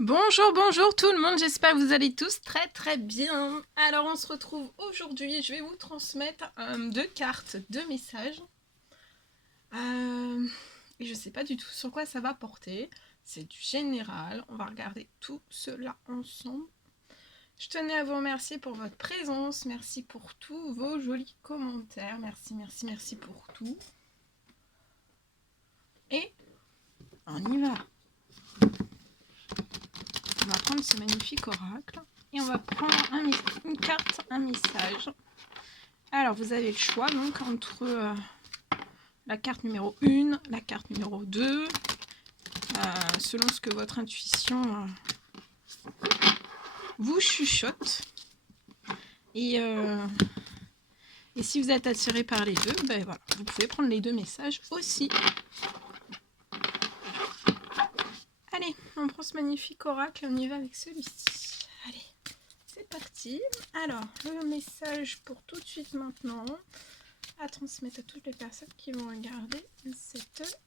Bonjour, bonjour tout le monde, j'espère que vous allez tous très bien. Alors on se retrouve aujourd'hui, je vais vous transmettre deux cartes, deux messages. Et je ne sais pas du tout sur quoi ça va porter, c'est du général, on va regarder tout cela ensemble. Je tenais à vous remercier pour votre présence, merci pour tous vos jolis commentaires, merci pour tout. Et on y va. On va prendre ce magnifique oracle et on va prendre une carte, un message. Alors vous avez le choix donc entre la carte numéro 1, la carte numéro 2, selon ce que votre intuition vous chuchote. Et si vous êtes attiré par les deux, ben voilà, vous pouvez prendre les deux messages aussi. Allez, on prend ce magnifique oracle et on y va avec celui-ci. Allez, c'est parti. Alors, le message pour tout de suite maintenant, à transmettre à toutes les personnes qui vont regarder cette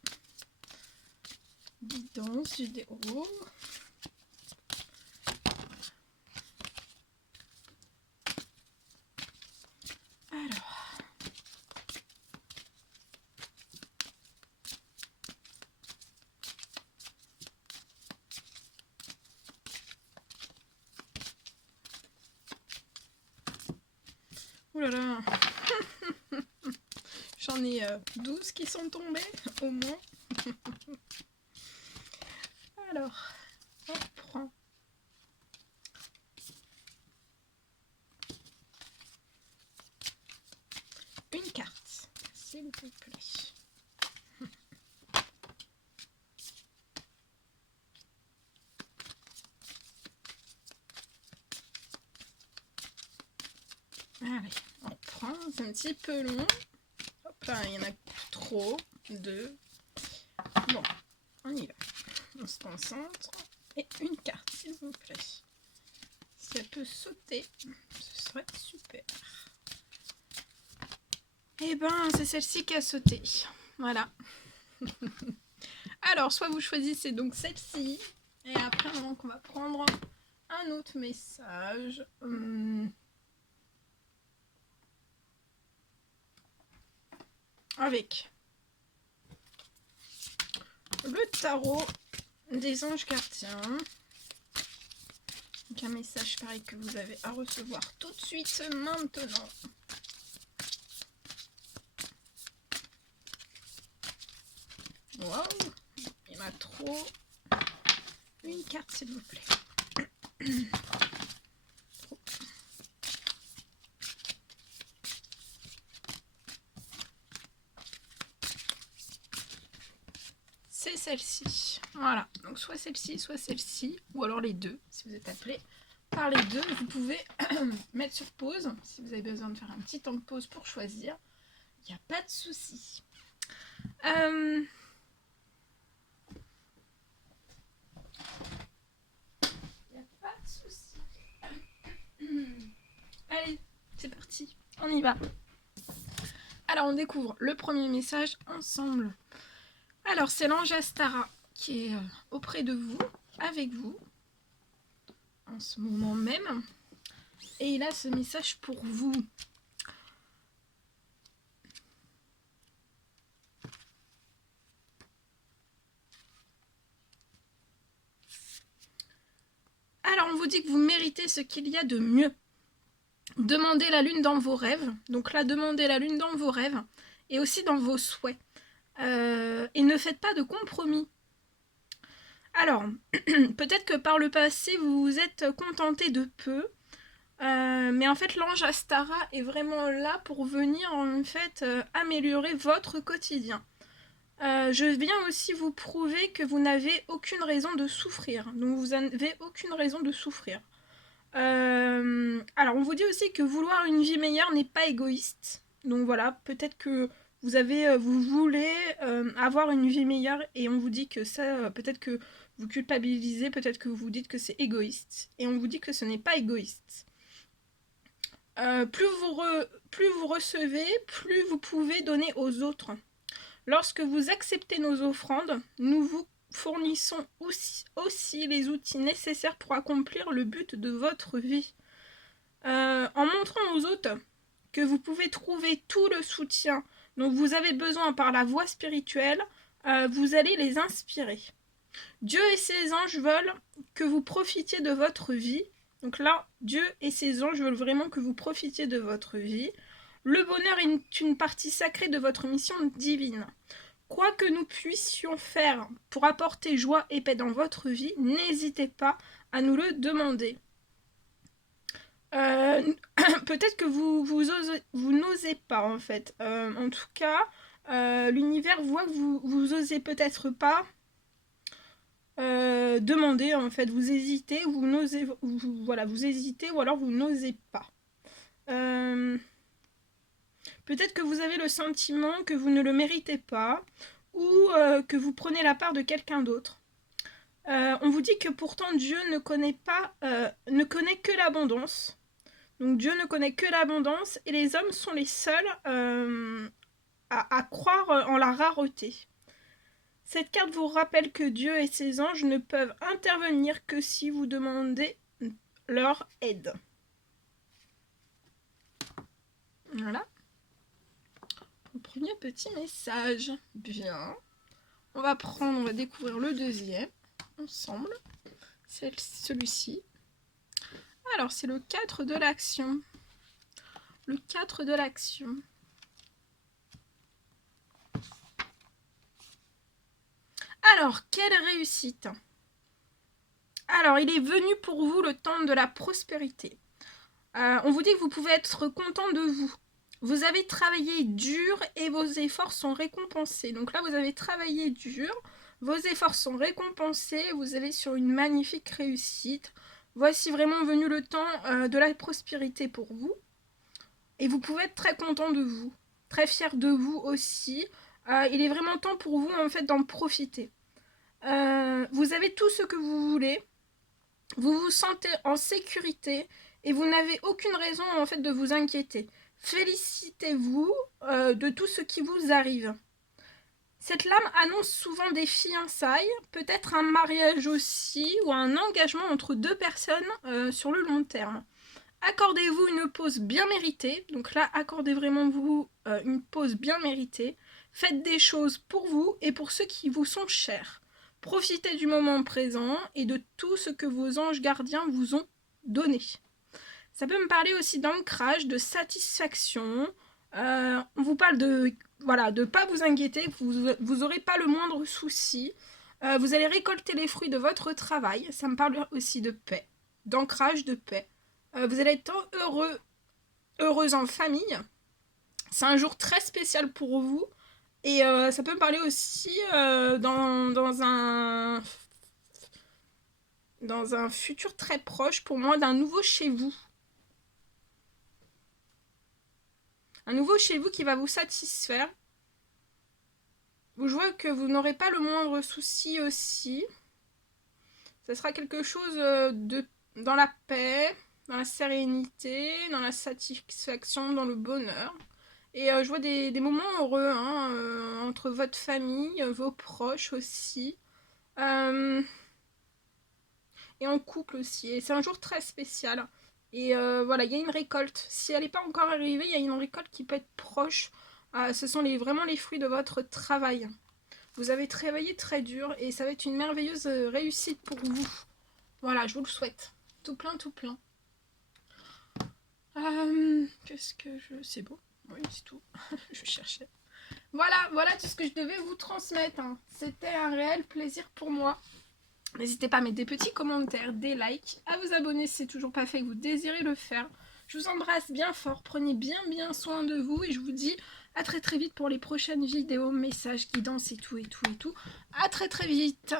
guidance vidéo. Alors, oulala, j'en ai 12 qui sont tombés au moins. Alors, on prend une carte, s'il vous plaît. Allez, on reprend, c'est un petit peu long. Hop là, il y en a trop. 2. Bon, on y va. On se concentre. Et une carte, s'il vous plaît. Si elle peut sauter, ce serait super. Eh ben, c'est celle-ci qui a sauté. Voilà. Alors, soit vous choisissez donc celle-ci, et après, donc, on va prendre un autre message. Avec le tarot des anges gardiens. Donc un message pareil que vous avez à recevoir tout de suite maintenant. Waouh, il y en a trop. Une carte s'il vous plaît. C'est celle-ci. Voilà, donc soit celle-ci, ou alors les deux. Si vous êtes appelé par les deux, vous pouvez mettre sur pause. Si vous avez besoin de faire un petit temps de pause pour choisir, il n'y a pas de souci. Allez, c'est parti, on y va. Alors on découvre le premier message ensemble. Alors c'est l'ange Astara qui est auprès de vous, avec vous, en ce moment même. Et il a ce message pour vous. Alors on vous dit que vous méritez ce qu'il y a de mieux. Demandez la lune dans vos rêves. Donc là, demandez la lune dans vos rêves et aussi dans vos souhaits. Et ne faites pas de compromis. Alors, peut-être que par le passé, vous vous êtes contenté de peu. Mais en fait, l'ange Astara est vraiment là pour venir en fait améliorer votre quotidien. Je viens aussi vous prouver que vous n'avez aucune raison de souffrir. Donc vous n'avez aucune raison de souffrir. Alors on vous dit aussi que vouloir une vie meilleure n'est pas égoïste. Donc voilà, peut-être que vous voulez avoir une vie meilleure et on vous dit que ça, peut-être que vous culpabilisez, peut-être que vous vous dites que c'est égoïste. Et on vous dit que ce n'est pas égoïste. Plus vous recevez, plus vous pouvez donner aux autres. Lorsque vous acceptez nos offrandes, nous vous fournissons aussi les outils nécessaires pour accomplir le but de votre vie. En montrant aux autres que vous pouvez trouver tout le soutien dont vous avez besoin par la voie spirituelle, vous allez les inspirer. Dieu et ses anges veulent que vous profitiez de votre vie. Donc là, Dieu et ses anges veulent vraiment que vous profitiez de votre vie. Le bonheur est une partie sacrée de votre mission divine. Quoi que nous puissions faire pour apporter joie et paix dans votre vie, n'hésitez pas à nous le demander. Peut-être que vous n'osez pas en fait. En tout cas, l'univers voit que vous osez peut-être pas demander en fait. Vous hésitez, vous n'osez, voilà, vous hésitez ou alors vous n'osez pas. Peut-être que vous avez le sentiment que vous ne le méritez pas ou que vous prenez la part de quelqu'un d'autre. On vous dit que pourtant Dieu ne connaît que l'abondance. Donc Dieu ne connaît que l'abondance et les hommes sont les seuls à croire en la rareté. Cette carte vous rappelle que Dieu et ses anges ne peuvent intervenir que si vous demandez leur aide. Voilà. Le premier petit message. Bien. On va découvrir le deuxième ensemble. C'est celui-ci. Alors, c'est le 4 de l'action. Le 4 de l'action. Alors, quelle réussite! Alors, il est venu pour vous le temps de la prospérité. On vous dit que vous pouvez être content de vous. Vous avez travaillé dur et vos efforts sont récompensés. Donc là, vous avez travaillé dur, vos efforts sont récompensés, vous allez sur une magnifique réussite. Voici vraiment venu le temps de la prospérité pour vous. Et vous pouvez être très content de vous, très fier de vous aussi. Il est vraiment temps pour vous en fait d'en profiter. Vous avez tout ce que vous voulez. Vous vous sentez en sécurité et vous n'avez aucune raison en fait de vous inquiéter. Félicitez-vous de tout ce qui vous arrive. Cette lame annonce souvent des fiançailles, peut-être un mariage aussi, ou un engagement entre deux personnes sur le long terme. Accordez-vous une pause bien méritée. Donc là, accordez vraiment vous une pause bien méritée. Faites des choses pour vous et pour ceux qui vous sont chers. Profitez du moment présent et de tout ce que vos anges gardiens vous ont donné. Ça peut me parler aussi d'ancrage, de satisfaction. On vous parle de ne pas vous inquiéter, vous n'aurez pas le moindre souci. Vous allez récolter les fruits de votre travail. Ça me parle aussi de paix, d'ancrage, de paix. Vous allez être heureuse en famille. C'est un jour très spécial pour vous. Et ça peut me parler aussi dans un futur très proche pour moi d'un nouveau chez vous. Un nouveau chez vous qui va vous satisfaire. Je vois que vous n'aurez pas le moindre souci aussi. Ça sera quelque chose dans la paix, dans la sérénité, dans la satisfaction, dans le bonheur. Et je vois des moments heureux entre votre famille, vos proches aussi. Et en couple aussi. Et c'est un jour très spécial. Et voilà, il y a une récolte. Si elle n'est pas encore arrivée, il y a une récolte qui peut être proche. Ce sont vraiment les fruits de votre travail. Vous avez travaillé très dur et ça va être une merveilleuse réussite pour vous. Voilà, je vous le souhaite. Tout plein, tout plein. Qu'est-ce que je... C'est beau. Oui, c'est tout. Je cherchais. Voilà tout ce que je devais vous transmettre. C'était un réel plaisir pour moi. N'hésitez pas à mettre des petits commentaires, des likes, à vous abonner si c'est toujours pas fait et que vous désirez le faire. Je vous embrasse bien fort, prenez bien soin de vous et je vous dis à très vite pour les prochaines vidéos, messages, guidances et tout. À très vite.